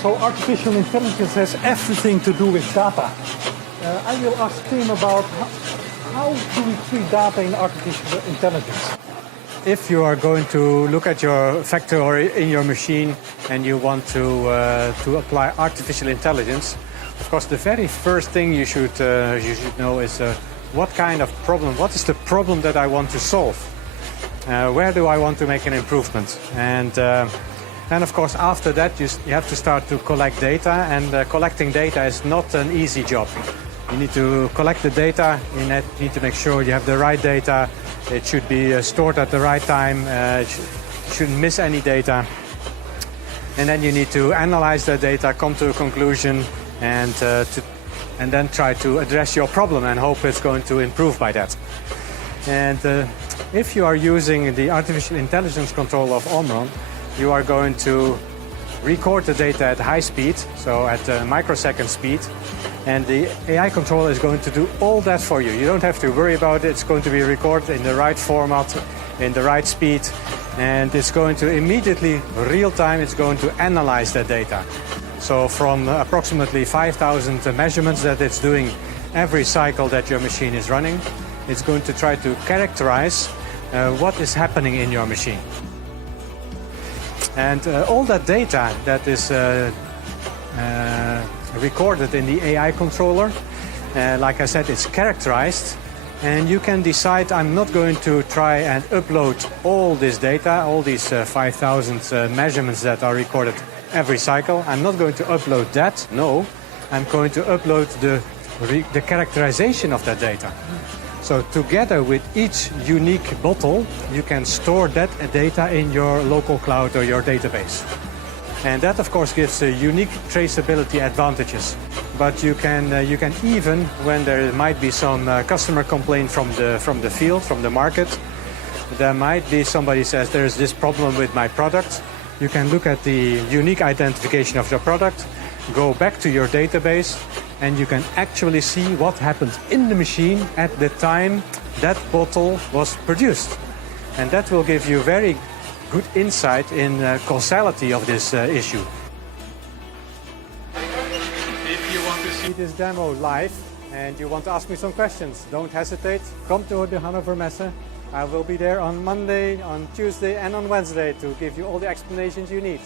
So artificial intelligence has everything to do with data. I will ask Tim about how do we treat data in artificial intelligence? If you are going to look at your factory or in your machine and you want to apply artificial intelligence, of course the very first thing you should know is what kind of problem, what is the problem that I want to solve? Where do I want to make an improvement? And of course after that you have to start to collect data, and collecting data is not an easy job. You need to collect the data, you need to make sure you have the right data, it should be stored at the right time, you shouldn't miss any data. And then you need to analyze that data, come to a conclusion, and then try to address your problem and hope it's going to improve by that. And if you are using the artificial intelligence control of Omron, you are going to record the data at high speed, so at microsecond speed, and the AI controller is going to do all that for you. You don't have to worry about it. It's going to be recorded in the right format, in the right speed, and it's going to immediately, real time, it's going to analyze that data. So from approximately 5,000 measurements that it's doing every cycle that your machine is running, it's going to try to characterize what is happening in your machine. And all that data that is recorded in the AI controller, like I said, it's characterized, and you can decide, I'm not going to try and upload all this data, all these 5,000 measurements that are recorded every cycle. I'm not going to upload that. No, I'm going to upload the characterization of that data. So together with each unique bottle, you can store that data in your local cloud or your database. And that, of course, gives unique traceability advantages. But you can even, when there might be some customer complaint from the field, from the market, there might be somebody says there's this problem with my product. You can look at the unique identification of your product, go back to your database, and you can actually see what happened in the machine at the time that bottle was produced. And that will give you very good insight in causality of this issue. If you want to see this demo live and you want to ask me some questions, don't hesitate. Come to the Hannover Messe. I will be there on Monday, on Tuesday and on Wednesday to give you all the explanations you need.